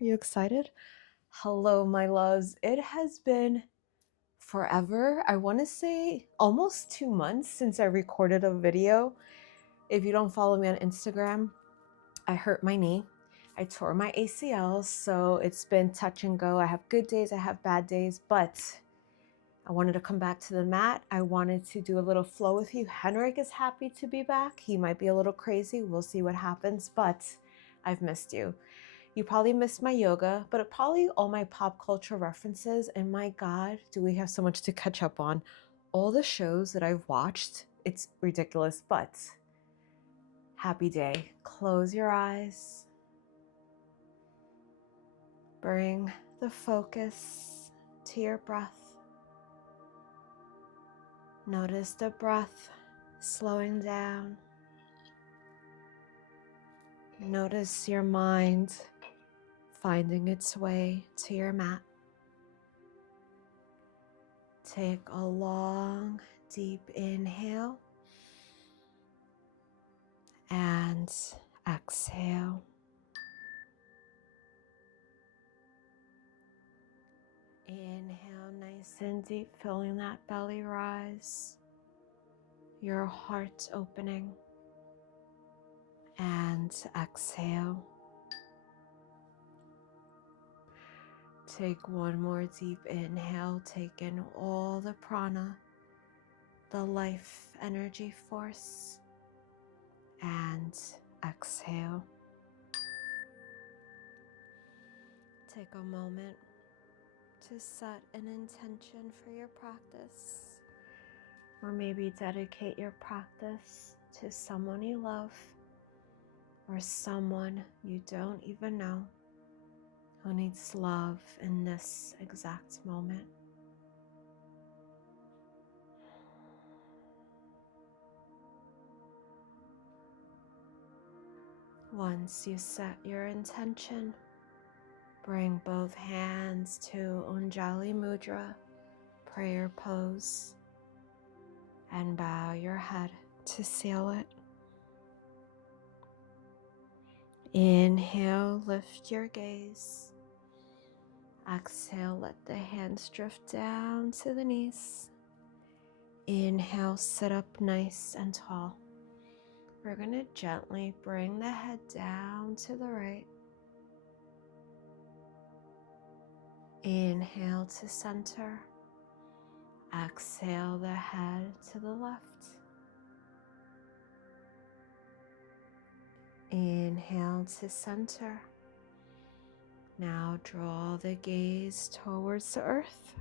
Are you excited? Hello, my loves. It has been forever. I want to say almost 2 months since I recorded a video. If you don't follow me on Instagram, I hurt my knee. I tore my ACL, so it's been touch and go. I have good days, I have bad days, but I wanted to come back to the mat. I wanted to do a little flow with you. Henrik is happy to be back. He might be a little crazy. We'll see what happens, but I've missed you. You probably missed my yoga, but probably all my pop culture references. And my God, do we have so much to catch up on. All the shows that I've watched, it's ridiculous, but happy day. Close your eyes. Bring the focus to your breath. Notice the breath slowing down. Notice your mind finding its way to your mat. Take a long, deep inhale and exhale. Inhale nice and deep, feeling that belly rise, your heart opening, and exhale. Take one more deep inhale, take in all the prana, the life energy force, and exhale. Take a moment to set an intention for your practice, or maybe dedicate your practice to someone you love or someone you don't even know who needs love in this exact moment. Once you set your intention, bring both hands to Anjali Mudra, prayer pose, and bow your head to seal it. Inhale, lift your gaze. Exhale, let the hands drift down to the knees. Inhale, sit up nice and tall. We're going to gently bring the head down to the right. Inhale to center. Exhale the head to the left. Inhale to center. Now draw the gaze towards the earth.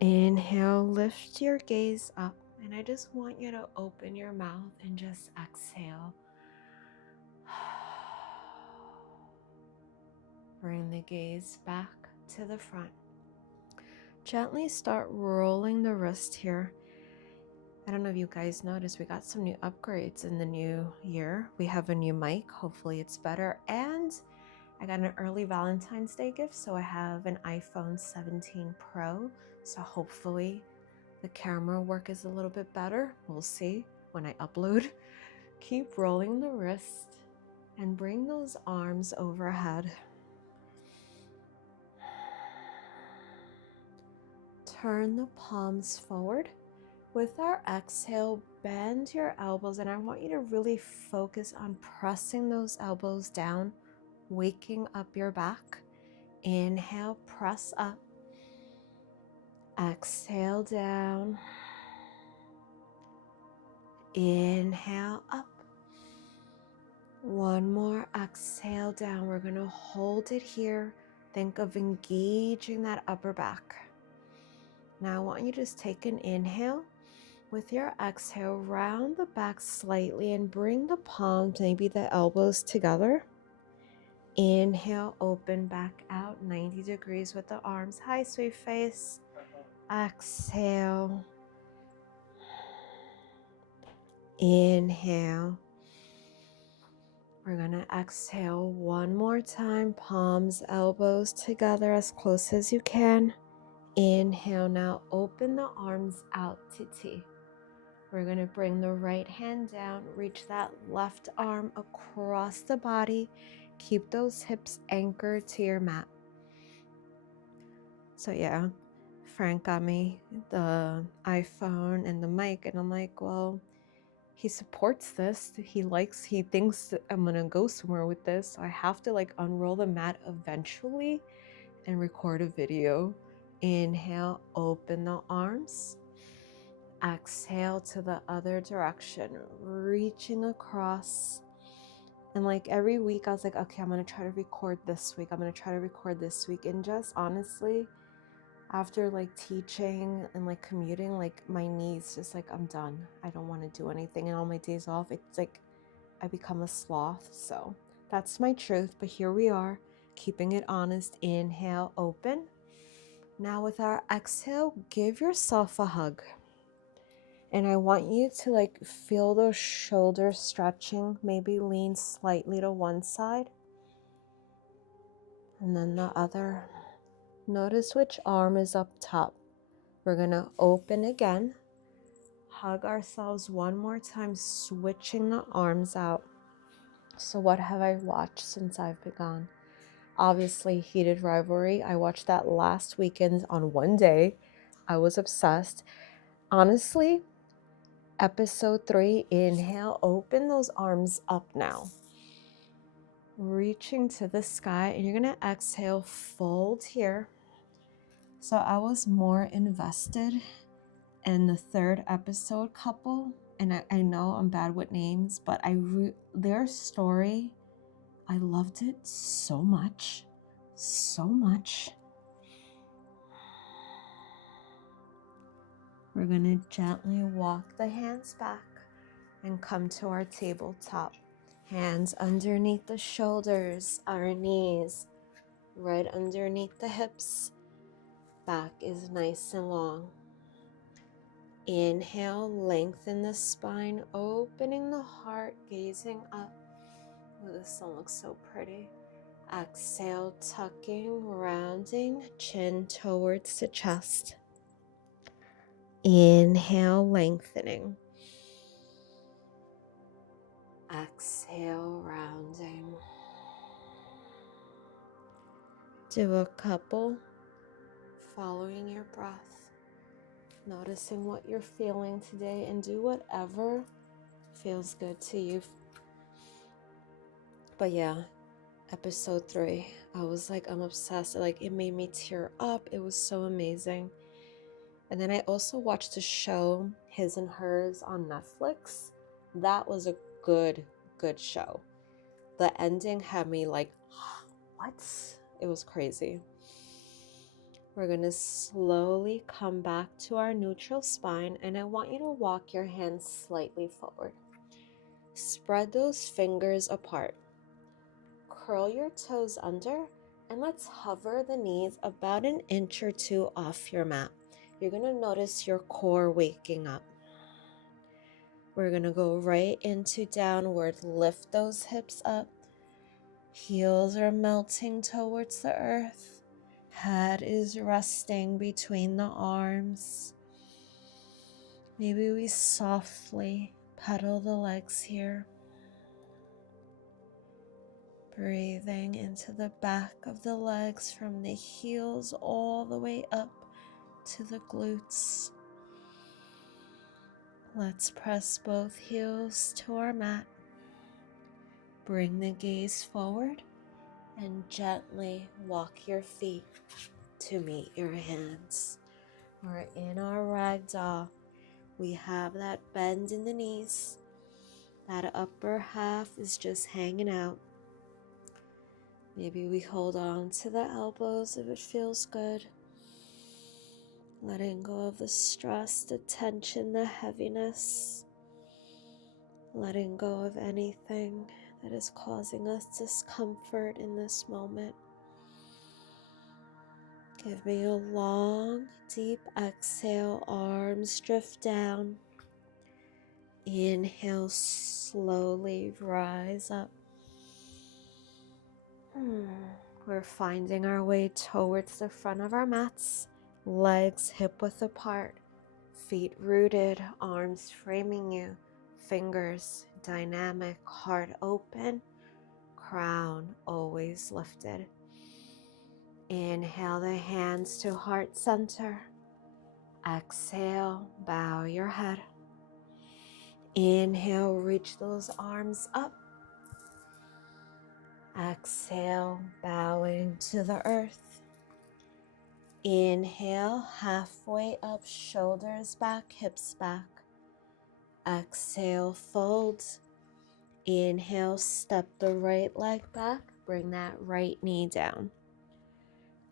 Inhale, lift your gaze up, and I just want you to open your mouth and just exhale. Bring the gaze back to the front. Gently start rolling the wrist here. I don't know if you guys noticed, we got some new upgrades in the new year. We have a new mic, hopefully it's better. And I got an early Valentine's Day gift, so I have an iPhone 17 Pro. So hopefully the camera work is a little bit better. We'll see when I upload. Keep rolling the wrist and bring those arms overhead. Turn the palms forward. With our exhale, bend your elbows, and I want you to really focus on pressing those elbows down, waking up your back. Inhale, press up. Exhale down. Inhale up. One more exhale down. We're going to hold it here. Think of engaging that upper back. Now I want you to just take an inhale. With your exhale, round the back slightly and bring the palms, maybe the elbows together. Inhale, open back out 90 degrees with the arms. Hi, sweet face. Exhale. Inhale. We're going to exhale one more time. Palms, elbows together as close as you can. Inhale. Now open the arms out to T. We're going to bring the right hand down, reach that left arm across the body. Keep those hips anchored to your mat. So yeah, Frank got me the iPhone and the mic, and I'm like, well, he supports this. He thinks that I'm gonna go somewhere with this. So I have to like unroll the mat eventually and record a video. Inhale, open the arms. Exhale to the other direction, reaching across. And like every week I was like, okay, I'm gonna try to record this week. I'm gonna try to record this week. And just honestly, after like teaching and like commuting, like my knees just like, I'm done. I don't want to do anything. And on my days off, it's like I become a sloth. So that's my truth. But here we are, keeping it honest. Inhale, open. Now with our exhale, give yourself a hug. And I want you to like feel those shoulders stretching, maybe lean slightly to one side and then the other. Notice which arm is up top. We're gonna open again, hug ourselves one more time, switching the arms out. So what have I watched since I've been gone? Obviously, Heated Rivalry. I watched that last weekend on one day. I was obsessed. Honestly, episode 3, inhale, open those arms up now. Reaching to the sky, and you're gonna exhale, fold here. So I was more invested in the 3rd episode couple, and I know I'm bad with names, but their story, I loved it so much, so much. We're gonna gently walk the hands back and come to our tabletop. Hands underneath the shoulders, our knees, right underneath the hips. Back is nice and long. Inhale, lengthen the spine, opening the heart, gazing up. Oh, this one looks so pretty. Exhale, tucking, rounding, chin towards the chest. Inhale, lengthening. Exhale, rounding. Do a couple, following your breath, noticing what you're feeling today, and do whatever feels good to you. But yeah, episode 3, I was like, I'm obsessed. Like, it made me tear up. It was so amazing. And then I also watched a show, His and Hers, on Netflix. That was a good show. The ending had me like, what? It was crazy. We're going to slowly come back to our neutral spine, and I want you to walk your hands slightly forward. Spread those fingers apart. Curl your toes under, and let's hover the knees about an inch or 2 off your mat. You're going to notice your core waking up. We're going to go right into downward. Lift those hips up. Heels are melting towards the earth. Head is resting between the arms. Maybe we softly pedal the legs here. Breathing into the back of the legs from the heels all the way up to the glutes. Let's press both heels to our mat. Bring the gaze forward and gently walk your feet to meet your hands. We're in our ragdoll. We have that bend in the knees. That upper half is just hanging out. Maybe we hold on to the elbows if it feels good. Letting go of the stress, the tension, the heaviness. Letting go of anything that is causing us discomfort in this moment. Give me a long, deep exhale. Arms drift down. Inhale, slowly rise up. We're finding our way towards the front of our mats. Legs hip-width apart. Feet rooted, arms framing you. Fingers dynamic, heart open. crown always lifted. Inhale the hands to heart center. Exhale, bow your head. Inhale, reach those arms up. Exhale, bowing to the earth. Inhale, halfway up, shoulders back, hips back. Exhale, fold. Inhale, step the right leg back, bring that right knee down.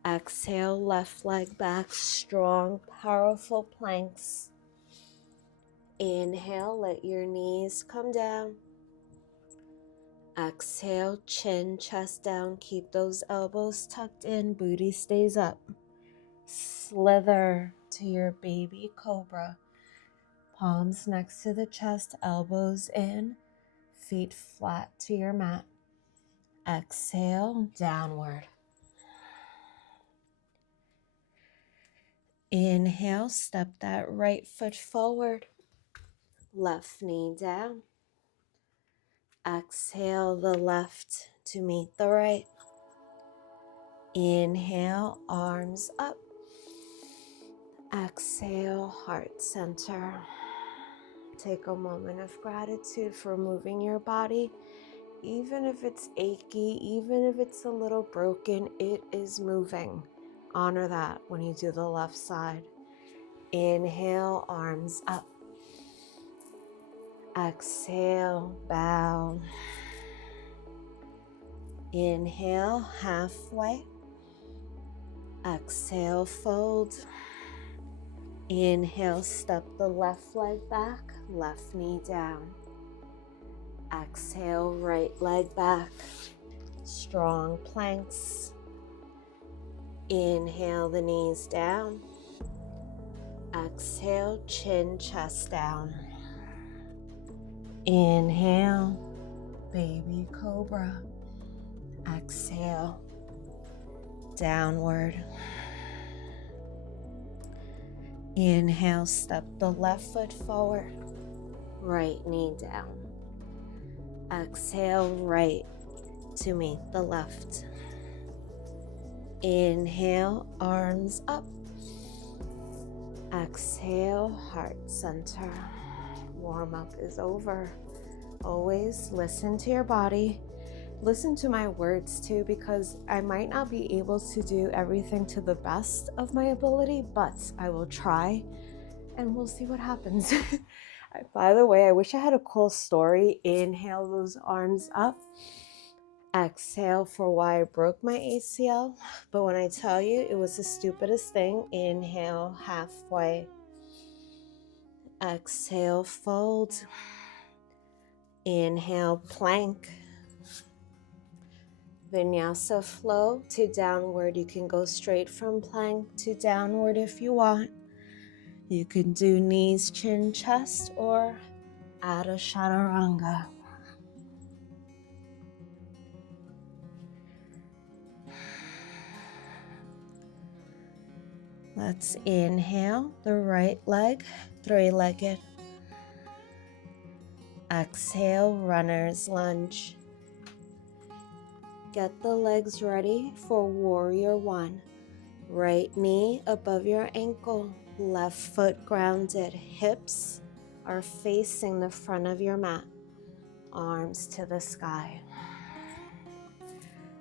Exhale, left leg back, strong, powerful planks. Inhale, let your knees come down. Exhale, chin, chest down, keep those elbows tucked in, booty stays up. Slither to your baby cobra. Palms next to the chest, elbows in, feet flat to your mat. Exhale, downward. Inhale, step that right foot forward, left knee down. Exhale the left to meet the right. Inhale, arms up. Exhale, heart center. Take a moment of gratitude for moving your body. Even if it's achy, even if it's a little broken, it is moving. Honor that when you do the left side. Inhale, arms up. Exhale, bow. Inhale, halfway. Exhale, fold. Inhale, step the left leg back, left knee down. Exhale, right leg back. Strong planks. Inhale, the knees down. Exhale, chin, chest down. Inhale, baby cobra. Exhale, downward. Inhale, step the left foot forward, right knee down. Exhale, right to meet the left. Inhale, arms up. Exhale, heart center. Warm up is over. Always listen to your body. Listen to my words too, because I might not be able to do everything to the best of my ability, but I will try and we'll see what happens. By the way, I wish I had a cool story. Inhale those arms up. Exhale for why I broke my ACL. But when I tell you, it was the stupidest thing. Inhale, halfway. Exhale, fold. Inhale, plank. Vinyasa flow to downward. You can go straight from plank to downward if you want. You can do knees, chin, chest, or Adho Chaturanga. Let's inhale the right leg, three-legged. Exhale, runner's lunge. Get the legs ready for warrior one. Right knee above your ankle, left foot grounded. Hips are facing the front of your mat. Arms to the sky.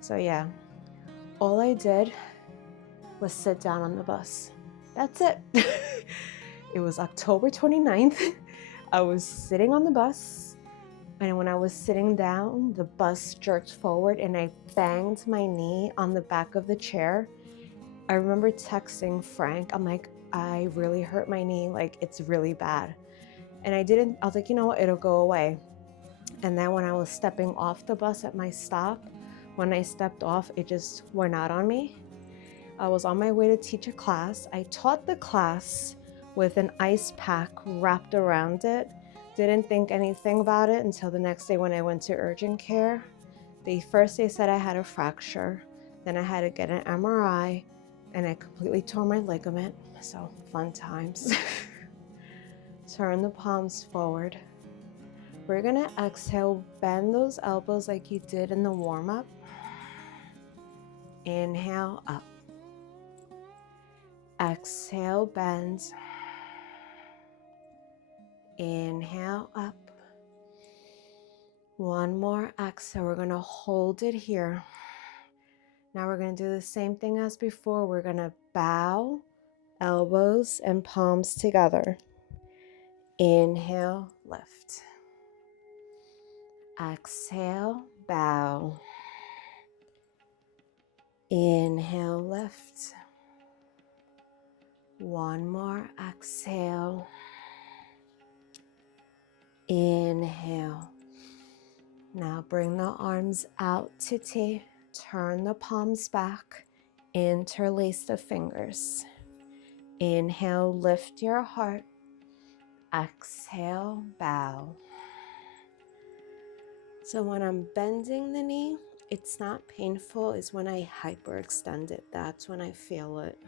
So yeah, all I did was sit down on the bus. That's it. It was October 29th. I was sitting on the bus, and when I was sitting down, the bus jerked forward and I banged my knee on the back of the chair. I remember texting Frank. I'm like, I really hurt my knee. Like, it's really bad. And I was like, you know what? It'll go away. And then when I was stepping off the bus at my stop, when I stepped off, it just went out on me. I was on my way to teach a class. I taught the class with an ice pack wrapped around it. Didn't think anything about it until the next day when I went to urgent care. They said I had a fracture. Then I had to get an MRI, and I completely tore my ligament. So fun times. Turn the palms forward. We're gonna exhale, bend those elbows like you did in the warm-up. Inhale, up. Exhale, bend. Inhale, up. One more exhale. We're gonna hold it here. Now we're gonna do the same thing as before. We're gonna bow, elbows and palms together. Inhale, lift. Exhale, bow. Inhale, lift. One more exhale. Inhale. Now bring the arms out to T. Turn the palms back. Interlace the fingers. Inhale, lift your heart. Exhale, bow. So when I'm bending the knee, it's not painful. It's when I hyperextend it. That's when I feel it.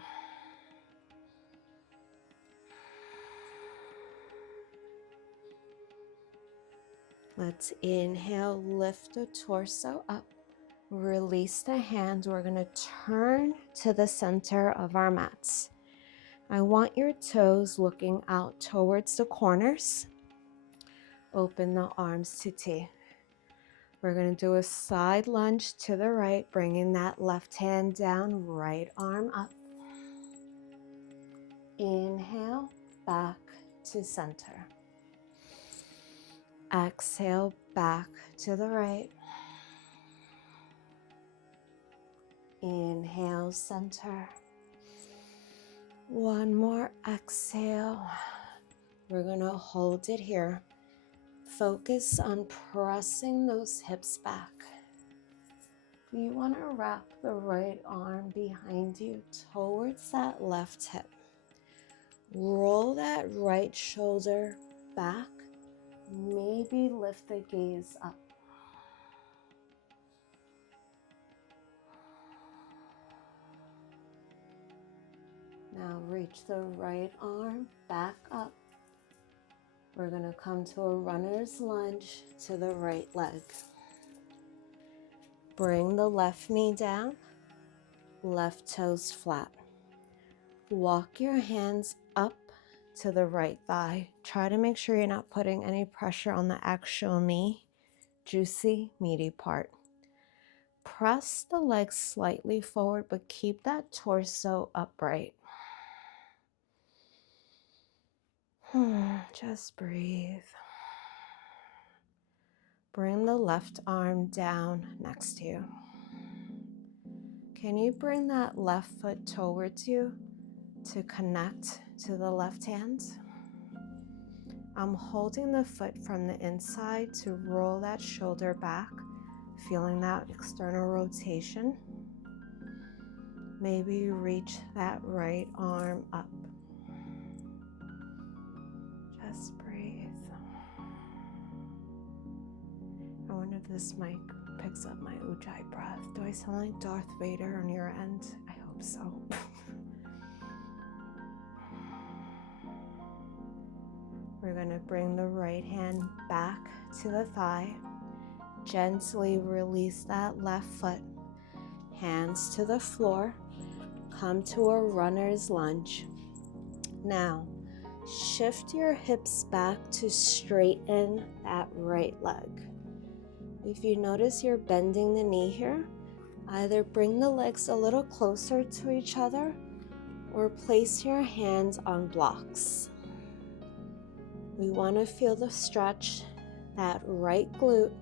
Let's inhale, lift the torso up. Release the hands. We're going to turn to the center of our mats. I want your toes looking out towards the corners. Open the arms to T. We're going to do a side lunge to the right, bringing that left hand down, right arm up. Inhale, back to center. Exhale, back to the right. Inhale, center. One more exhale. We're going to hold it here. Focus on pressing those hips back. You want to wrap the right arm behind you towards that left hip. Roll that right shoulder back. Maybe lift the gaze up. Now reach the right arm back up. We're going to come to a runner's lunge to the right leg. Bring the left knee down, left toes flat. Walk your hands up to the right thigh. Try to make sure you're not putting any pressure on the actual knee, juicy, meaty part. Press the legs slightly forward, but keep that torso upright. Just breathe. Bring the left arm down next to you. Can you bring that left foot towards you to connect to the left hand? I'm holding the foot from the inside to roll that shoulder back, feeling that external rotation. Maybe you reach that right arm up. Just breathe. I wonder if this mic picks up my ujjayi breath. Do I sound like Darth Vader on your end? I hope so. We're going to bring the right hand back to the thigh. Gently release that left foot. Hands to the floor. Come to a runner's lunge. Now, shift your hips back to straighten that right leg. If you notice you're bending the knee here, either bring the legs a little closer to each other or place your hands on blocks. We want to feel the stretch, that right glute,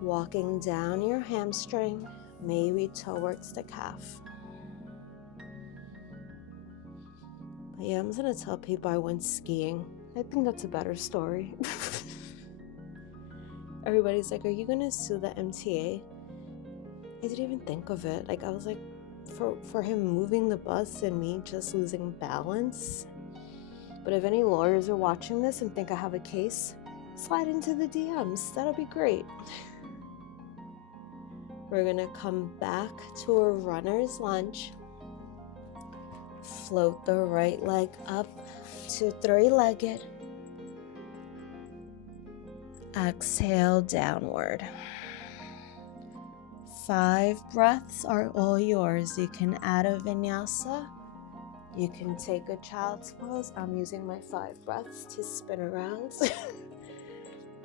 walking down your hamstring, maybe towards the calf. But yeah, I'm going to tell people I went skiing. I think that's a better story. Everybody's like, are you going to sue the MTA? I didn't even think of it. Like, I was like, for him moving the bus and me just losing balance. But if any lawyers are watching this and think I have a case, slide into the DMs. That'll be great. We're going to come back to a runner's lunge. Float the right leg up to three-legged. Exhale downward. 5 breaths are all yours. You can add a vinyasa. You can take a child's pose. I'm using my 5 breaths to spin around.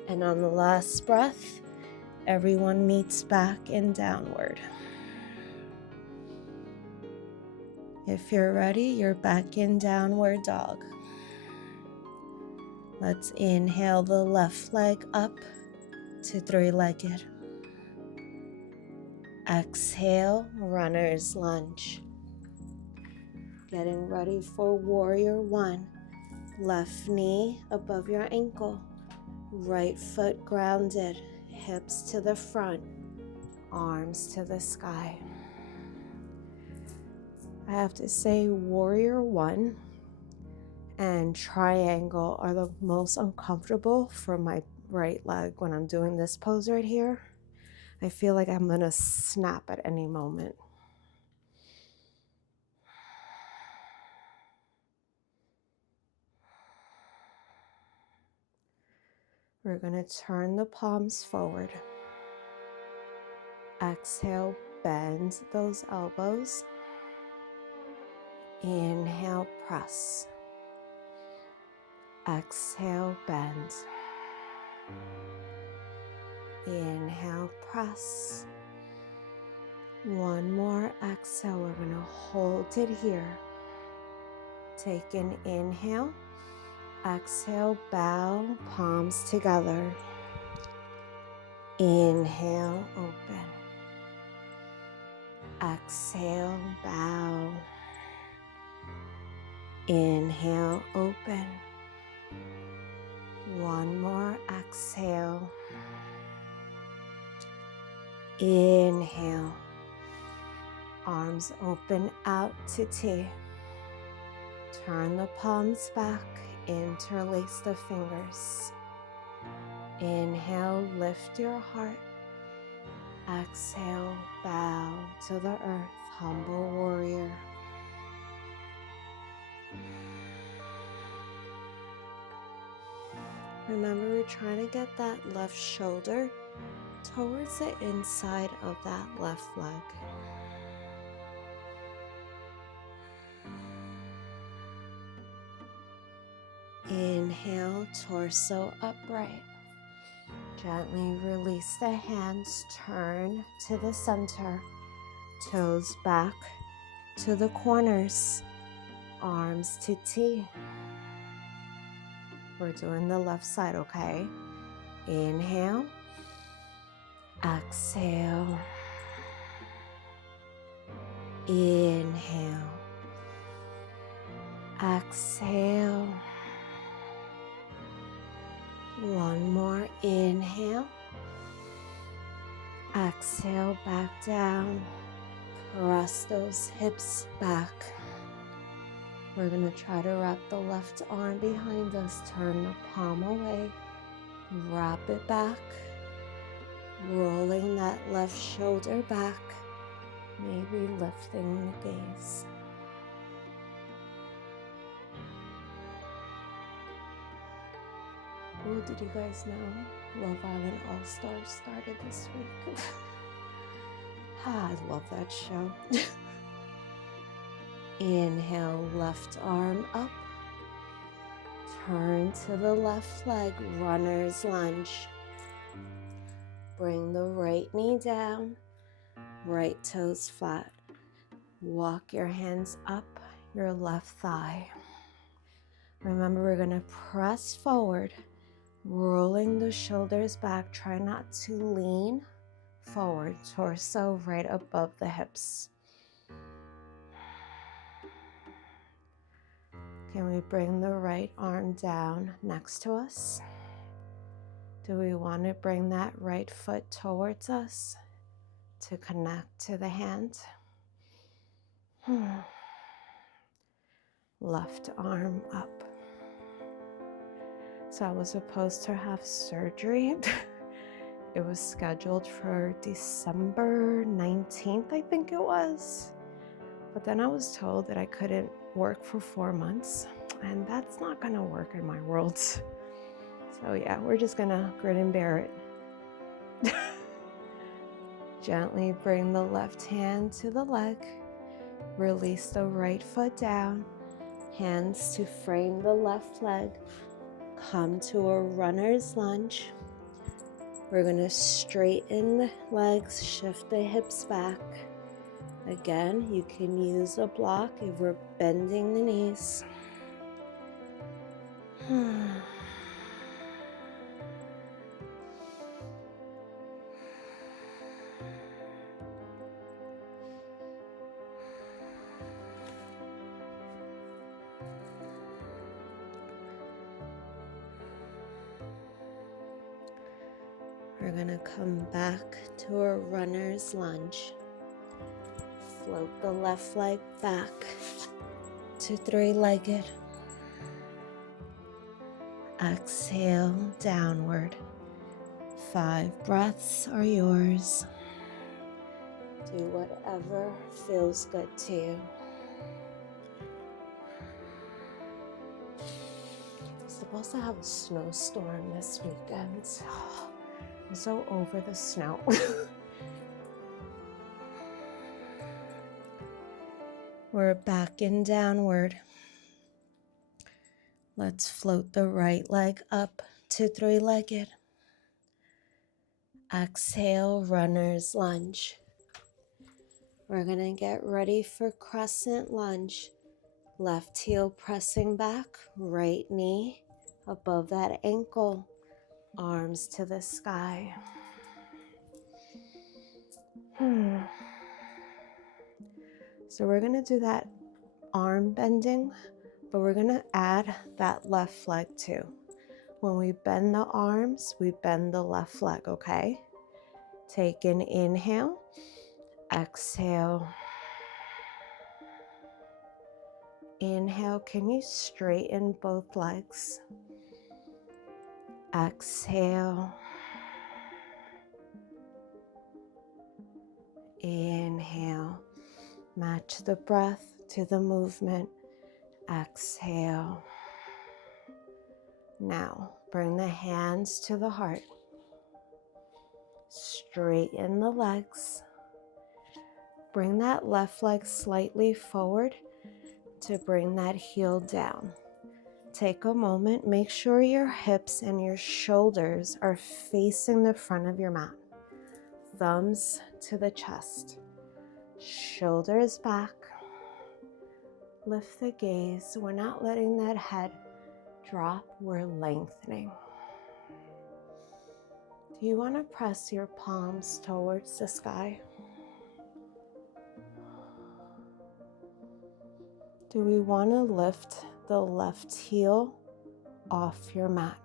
And on the last breath, everyone meets back in downward. If you're ready, you're back in downward dog. Let's inhale the left leg up to 3-legged. Exhale, runner's lunge. Getting ready for warrior 1. Left knee above your ankle. Right foot grounded. Hips to the front. Arms to the sky. I have to say warrior 1 and triangle are the most uncomfortable for my right leg when I'm doing this pose right here. I feel like I'm gonna snap at any moment. We're gonna turn the palms forward. Exhale, bend those elbows. Inhale, press. Exhale, bend. Inhale, press. One more exhale. We're going to hold it here. Take an inhale. Exhale, bow, palms together. Inhale, open. Exhale, bow. Inhale, open. One more exhale. Inhale. Arms open out to T. Turn the palms back. Interlace the fingers. Inhale, lift your heart. Exhale, bow to the earth, humble warrior. Remember, we're trying to get that left shoulder towards the inside of that left leg. Inhale, torso upright. Gently release the hands, turn to the center, toes back to the corners, arms to T. We're doing the left side, okay? Inhale, exhale, inhale, exhale. One more inhale, exhale, back down, press those hips back. We're gonna try to wrap the left arm behind us, turn the palm away, wrap it back, rolling that left shoulder back, maybe lifting the gaze. Oh, did you guys know Love Island All-Stars started this week? I love that show. Inhale, left arm up. Turn to the left leg, runner's lunge. Bring the right knee down, right toes flat. Walk your hands up your left thigh. Remember, we're gonna press forward, rolling the shoulders back. Try not to lean forward, torso right above the hips. Can we bring the right arm down next to us? Do we want to bring that right foot towards us to connect to the hand? Left arm up. So I was supposed to have surgery. It was scheduled for December 19th, I think it was. But then I was told that I couldn't work for 4 months, and that's not gonna work in my world. So Oh yeah, we're just gonna grin and bear it. Gently bring the left hand to the leg. Release the right foot down. Hands to frame the left leg. Come to a runner's lunge. We're gonna straighten the legs, shift the hips back. Again, you can use a block if we're bending the knees. We're gonna come back to a runner's lunge. Float the left leg back to three-legged. Exhale downward. 5 breaths are yours. Do whatever feels good to you. We're supposed to have a snowstorm this weekend. I'm so over the snow. We're back in downward. Let's float the right leg up to three-legged. Exhale, runner's lunge. We're gonna get ready for crescent lunge. Left heel pressing back, right knee above that ankle, arms to the sky. So we're gonna do that arm bending, but we're gonna add that left leg too. When we bend the arms, we bend the left leg, okay? Take an inhale, exhale. Inhale, can you straighten both legs? Exhale. Inhale. Match the breath to the movement. Exhale. Now, bring the hands to the heart. Straighten the legs. Bring that left leg slightly forward to bring that heel down. Take a moment, make sure your hips and your shoulders are facing the front of your mat. Thumbs to the chest. Shoulders back. Lift the gaze. We're not letting that head drop, we're lengthening. Do you want to press your palms towards the sky? Do we want to lift the left heel off your mat?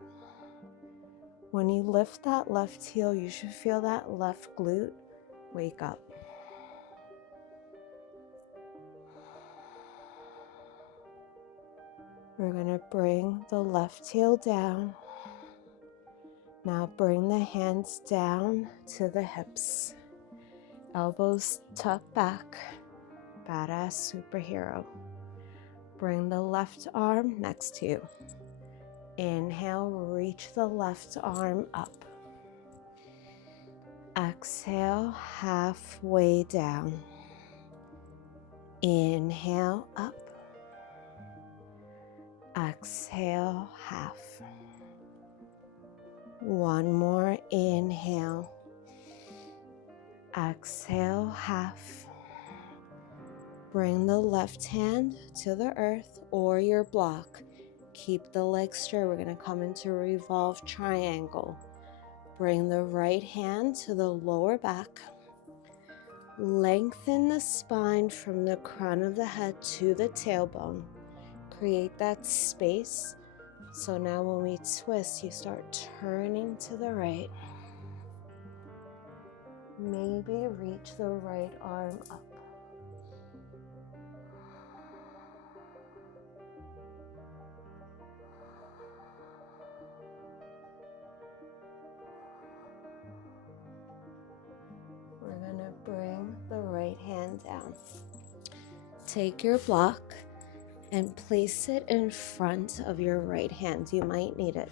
When you lift that left heel, you should feel that left glute wake up. We're going to bring the left heel down. Now bring the hands down to the hips. Elbows tucked back. Badass superhero. Bring the left arm next to you. Inhale, reach the left arm up. Exhale, halfway down. Inhale, up. Exhale, half. One more inhale. Exhale, half. Bring the left hand to the earth or your block. Keep the legs straight. We're going to come into revolve triangle. Bring the right hand to the lower back. Lengthen the spine from the crown of the head to the tailbone. Create that space. So now when we twist, you start turning to the right. Maybe reach the right arm up. We're going to bring the right hand down. Take your block and place it in front of your right hand. You might need it.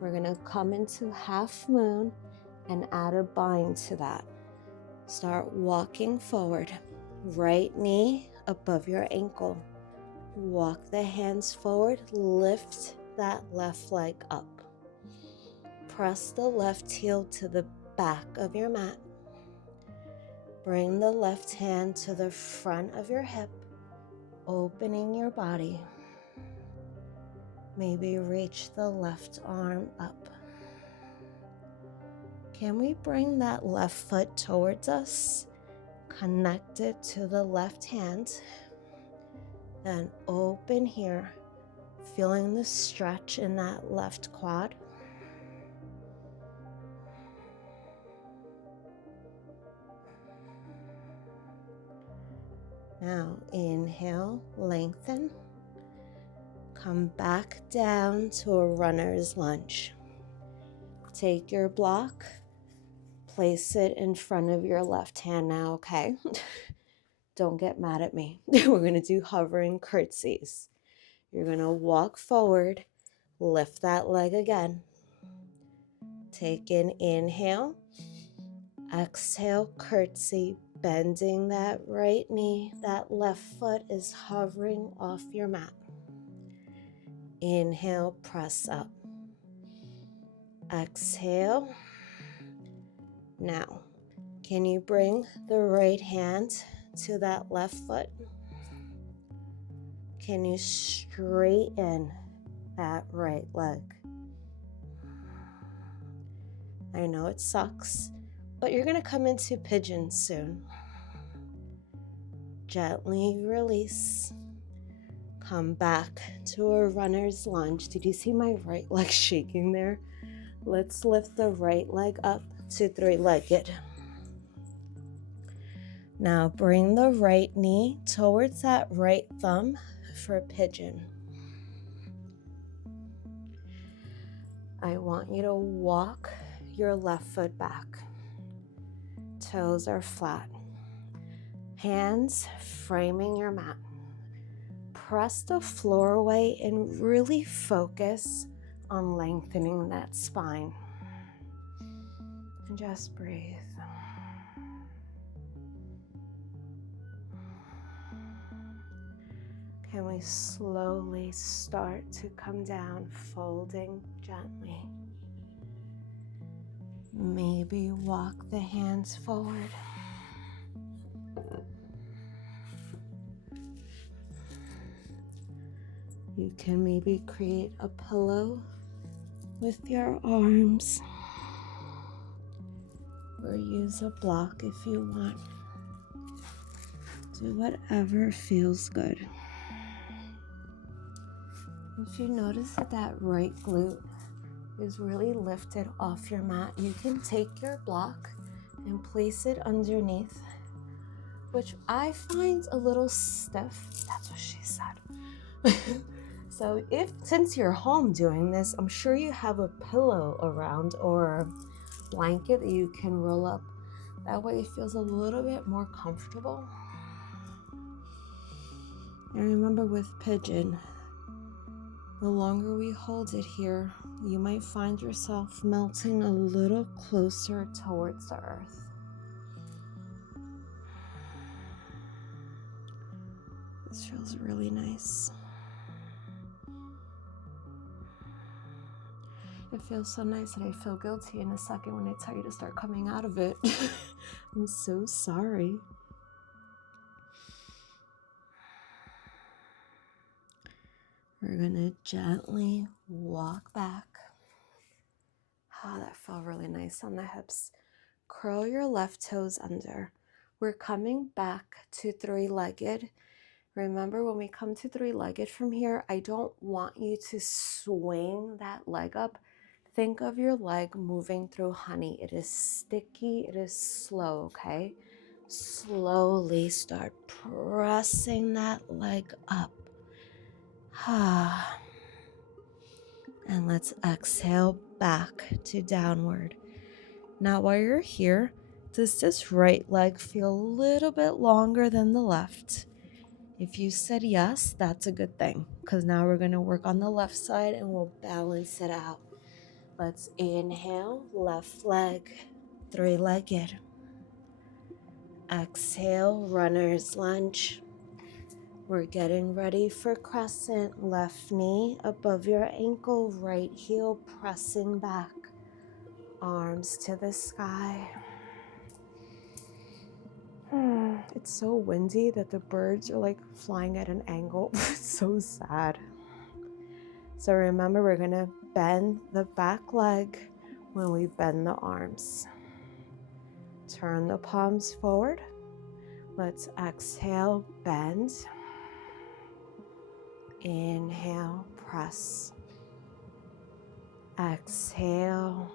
We're gonna come into half moon and add a bind to that. Start walking forward. Right knee above your ankle. Walk the hands forward. Lift that left leg up. Press the left heel to the back of your mat. Bring the left hand to the front of your hip, opening your body. Maybe reach the left arm up. Can we bring that left foot towards us? Connect it to the left hand. Then open here, feeling the stretch in that left quad. Now inhale, lengthen. Come back down to a runner's lunge. Take your block, place it in front of your left hand now, okay? Don't get mad at me. We're gonna do hovering curtsies. You're gonna walk forward, lift that leg again. Take an inhale, exhale, curtsy, bending that right knee. That left foot is hovering off your mat. Inhale, press up. Exhale. Now, can you bring the right hand to that left foot? Can you straighten that right leg? I know it sucks, but you're gonna come into pigeon soon. Gently release. Come back to a runner's lunge. Did you see my right leg shaking there? Let's lift the right leg up to three-legged. Now bring the right knee towards that right thumb for pigeon. I want you to walk your left foot back. Toes are flat. Hands framing your mat. Press the floor away and really focus on lengthening that spine. And just breathe. Can we slowly start to come down, folding gently? Maybe walk the hands forward. You can maybe create a pillow with your arms, or use a block if you want. Do whatever feels good. If you notice that that right glute is really lifted off your mat, you can take your block and place it underneath, which I find a little stiff. That's what she said. So since you're home doing this, I'm sure you have a pillow around or a blanket that you can roll up. That way it feels a little bit more comfortable. And remember with pigeon, the longer we hold it here, you might find yourself melting a little closer towards the earth. This feels really nice. It feels so nice that I feel guilty in a second when I tell you to start coming out of it. I'm so sorry. We're gonna gently walk back. Ah, that felt really nice on the hips. Curl your left toes under. We're coming back to three-legged. Remember, when we come to three-legged from here, I don't want you to swing that leg up. Think of your leg moving through honey. It is sticky, it is slow, okay? Slowly start pressing that leg up. And let's exhale back to downward. Now while you're here, does this right leg feel a little bit longer than the left? If you said yes, that's a good thing, because now we're going to work on the left side and we'll balance it out. Let's inhale, left leg, three-legged. Exhale, runner's lunge. We're getting ready for crescent. Left knee above your ankle, right heel pressing back. Arms to the sky. It's so windy that the birds are like flying at an angle. It's so sad. So remember, we're gonna bend the back leg when we bend the arms. Turn the palms forward. Let's exhale, bend. Inhale, press. Exhale.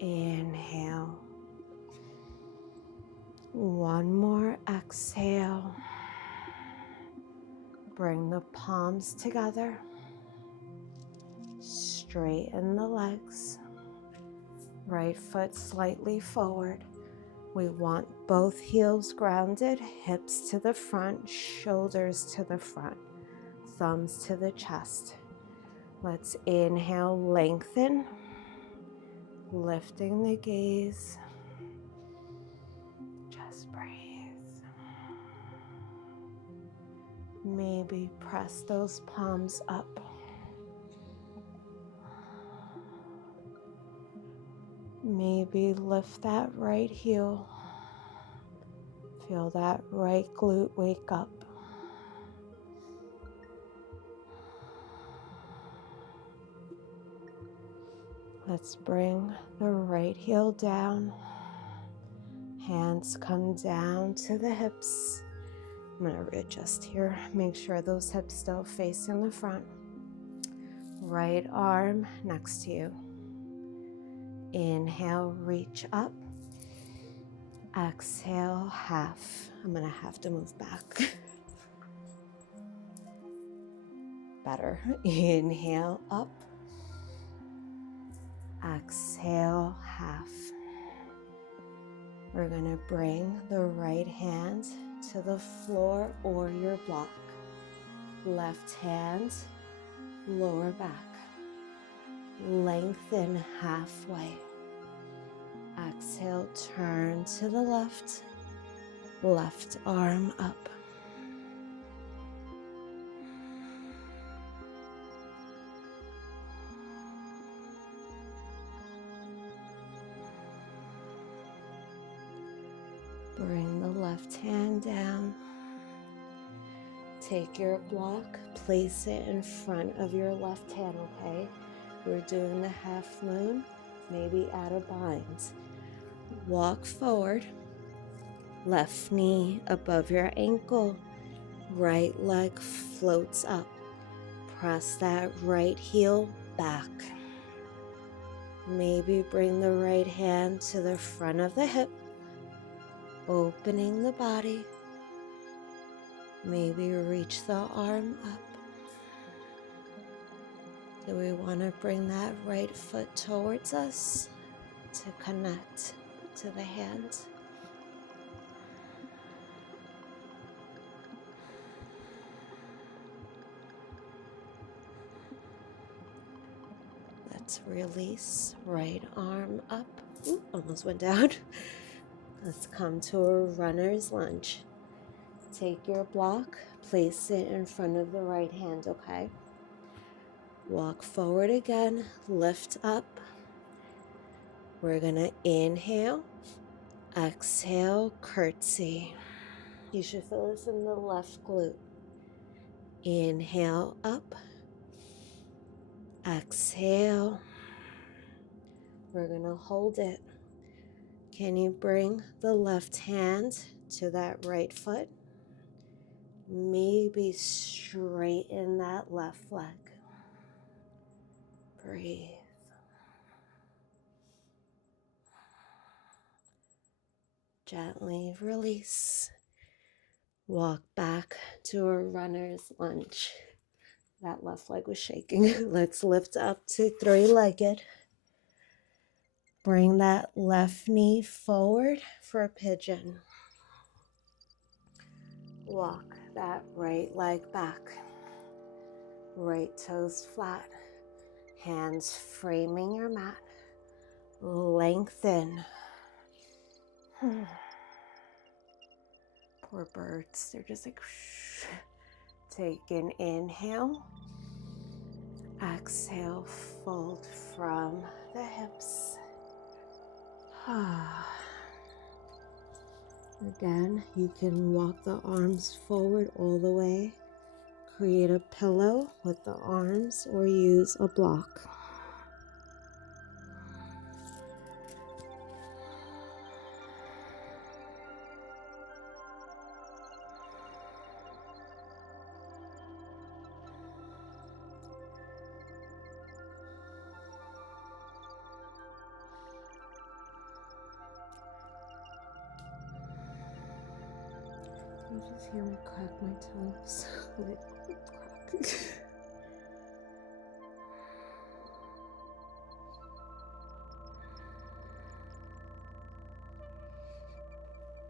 Inhale. One more exhale. Bring the palms together. Straighten the legs. Right foot slightly forward. We want both heels grounded, hips to the front, shoulders to the front, thumbs to the chest. Let's inhale, lengthen, lifting the gaze. Just breathe. Maybe press those palms up. Maybe lift that right heel. Feel that right glute wake up. Let's bring the right heel down. Hands come down to the hips. I'm going to readjust here. Make sure those hips still facing the front. Right arm next to you. Inhale, reach up. Exhale, half. I'm going to have to move back. Better. Inhale, up. Exhale, half. We're going to bring the right hand to the floor or your block. Left hand, lower back. Lengthen halfway. Exhale, turn to the left. Left arm up. Bring the left hand down. Take your block, place it in front of your left hand, okay? We're doing the half moon, maybe add a bind. Walk forward, left knee above your ankle, right leg floats up. Press that right heel back. Maybe bring the right hand to the front of the hip, opening the body. Maybe reach the arm up. Do we want to bring that right foot towards us to connect to the hand? Let's release, right arm up. Ooh, almost went down. Let's come to a runner's lunge. Take your block, place it in front of the right hand, okay? Walk forward again, lift up. We're gonna inhale, exhale, curtsy. You should feel this in the left glute. Inhale up, exhale. We're gonna hold it. Can you bring the left hand to that right foot? Maybe straighten that left leg. Breathe. Gently release. Walk back to a runner's lunge. That left leg was shaking. Let's lift up to three-legged. Bring that left knee forward for a pigeon. Walk that right leg back. Right toes flat. Hands framing your mat. Lengthen. Poor birds, they're just like, take an inhale. Exhale, fold from the hips. Again, you can walk the arms forward all the way. Create a pillow with the arms or use a block. You just hear me crack my toes. Crack.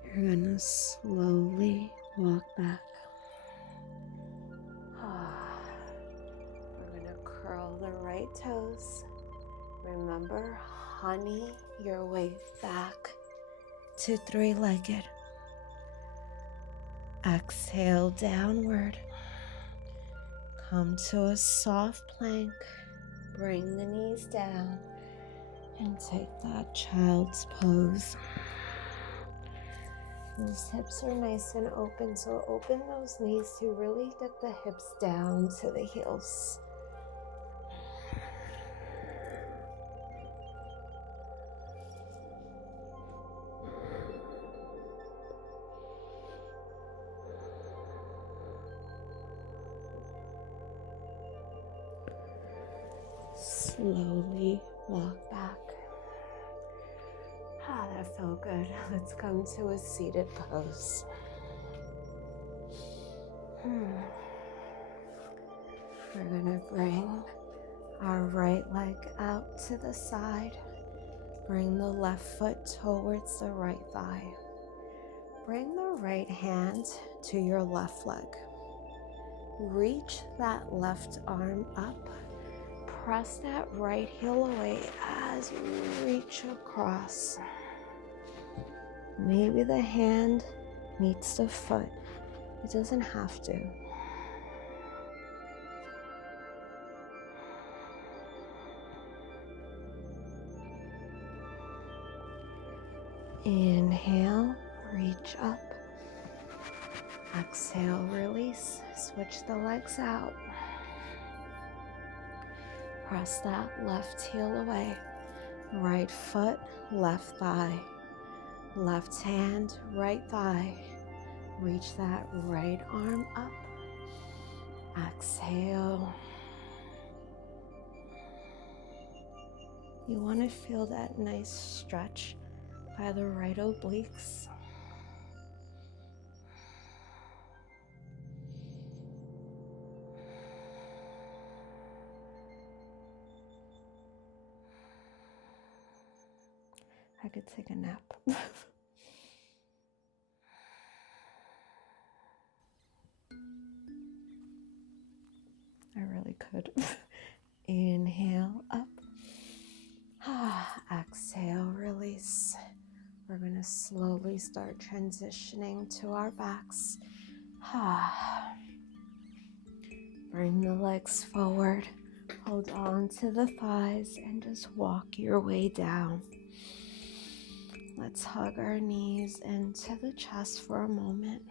You're gonna slowly walk back. We're gonna curl the right toes. Remember, honey your way back to three-legged. Exhale downward. Come to a soft plank. Bring the knees down and take that child's pose. Those hips are nice and open, so open those knees to really get the hips down to the heels. Slowly walk back. That felt good. Let's come to a seated pose. We're gonna bring our right leg out to the side. Bring the left foot towards the right thigh. Bring the right hand to your left leg. Reach that left arm up. Press that right heel away as you reach across. Maybe the hand meets the foot. It doesn't have to. Inhale, reach up. Exhale, release. Switch the legs out. Press that left heel away. Right foot, left thigh. Left hand, right thigh. Reach that right arm up. Exhale. You want to feel that nice stretch by the right obliques. I could take a nap. I really could. Inhale up. Exhale, release. We're going to slowly start transitioning to our backs. Bring the legs forward. Hold on to the thighs and just walk your way down. Let's hug our knees into the chest for a moment.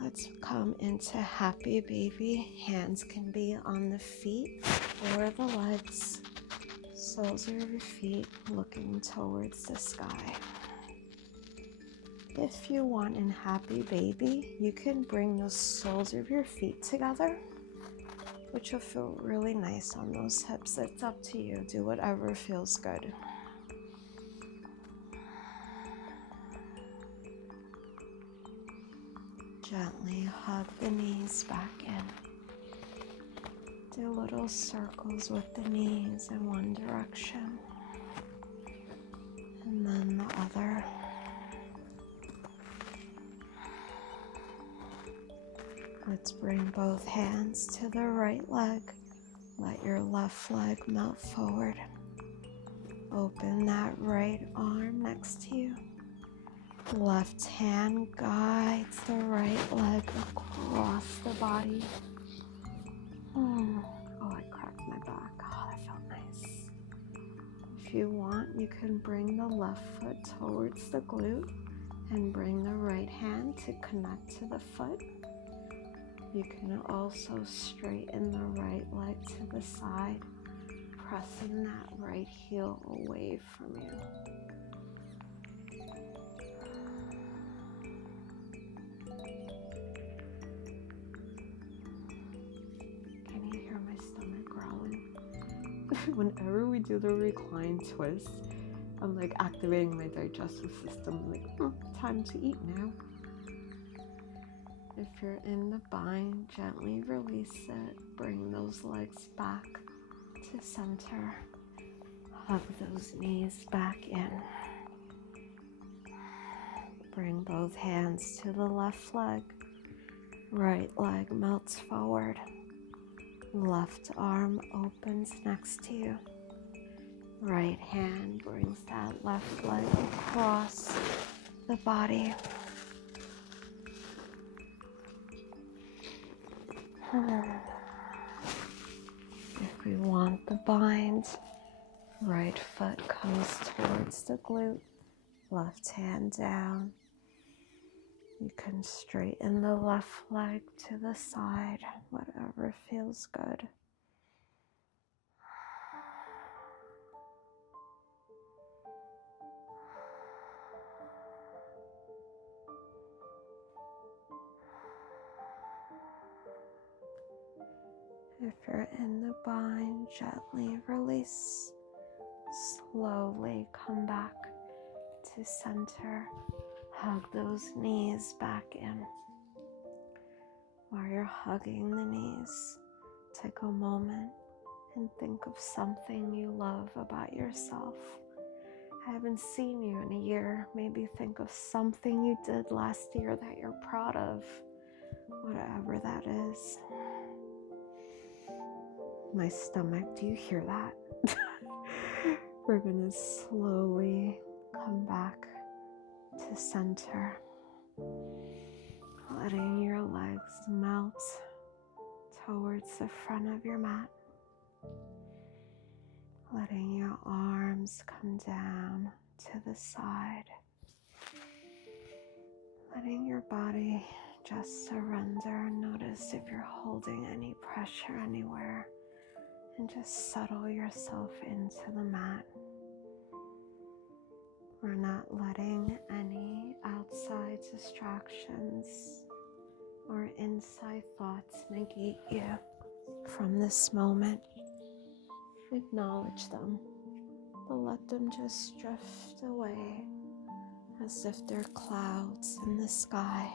Let's come into happy baby. Hands can be on the feet or the legs. Soles of your feet looking towards the sky. If you want in happy baby, you can bring the soles of your feet together, which will feel really nice on those hips. It's up to you. Do whatever feels good. Gently hug the knees back in. Do little circles with the knees in one direction and then the other. Let's bring both hands to the right leg. Let your left leg melt forward. Open that right arm next to you. Left hand guides the right leg across the body. Oh, I cracked my back. Oh, that felt nice. If you want, you can bring the left foot towards the glute and bring the right hand to connect to the foot. You can also straighten the right leg to the side, pressing that right heel away from you. Can you hear my stomach growling? Whenever we do the recline twist, I'm like activating my digestive system. I'm like, time to eat now. If you're in the bind, gently release it. Bring those legs back to center. Hug those knees back in. Bring both hands to the left leg. Right leg melts forward. Left arm opens next to you. Right hand brings that left leg across the body. If we want the bind, right foot comes towards the glute, left hand down. You can straighten the left leg to the side, whatever feels good. If you're in the bind, gently release. Slowly come back to center. Hug those knees back in. While you're hugging the knees, take a moment and think of something you love about yourself. I haven't seen you in a year. Maybe think of something you did last year that you're proud of, whatever that is. My stomach, do you hear that? We're gonna slowly come back to center, letting your legs melt towards the front of your mat, letting your arms come down to the side, letting your body just surrender. Notice if you're holding any pressure anywhere, and just settle yourself into the mat. We're not letting any outside distractions or inside thoughts negate you from this moment. Acknowledge them, but let them just drift away as if they're clouds in the sky.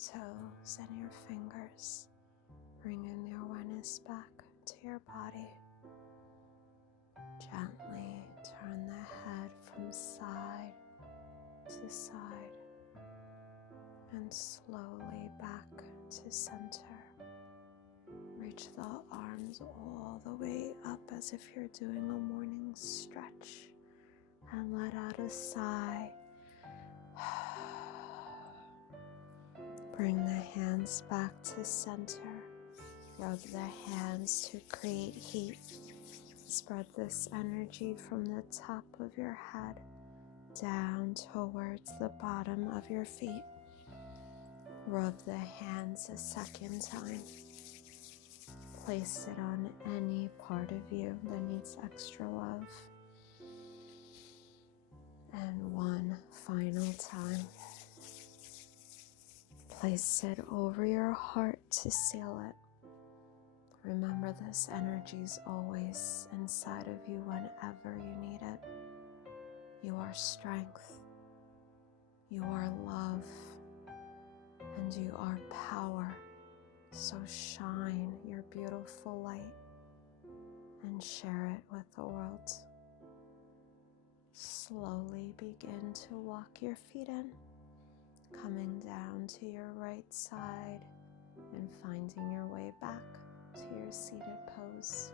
toes and your fingers, bringing the awareness back to your body. Gently turn the head from side to side and slowly back to center. Reach the arms all the way up as if you're doing a morning stretch and let out a sigh. Bring the hands back to center. Rub the hands to create heat. Spread this energy from the top of your head down towards the bottom of your feet. Rub the hands a second time. Place it on any part of you that needs extra love. And one final time. Place it over your heart to seal it. Remember, this energy is always inside of you whenever you need it. You are strength. You are love. And you are power. So shine your beautiful light and share it with the world. Slowly begin to walk your feet in, coming down to your right side and finding your way back to your seated pose.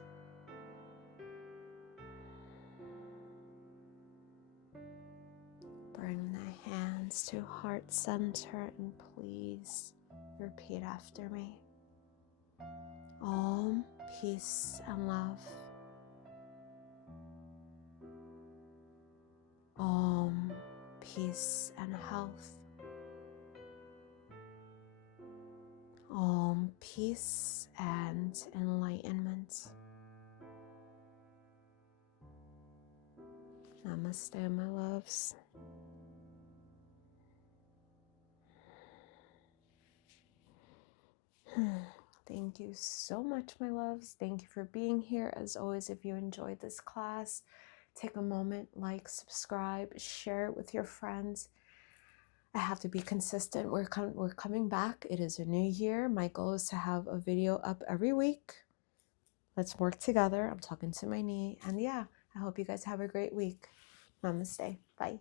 Bring the hands to heart center and please repeat after me. Om, peace and love. Om, peace and health. Om, peace and enlightenment. Namaste, my loves. Thank you so much, my loves. Thank you for being here. As always, if you enjoyed this class, take a moment, like, subscribe, share it with your friends. I have to be consistent. We're coming back. It is a new year. My goal is to have a video up every week. Let's work together. I'm talking to my knee. And yeah, I hope you guys have a great week. Namaste. Bye.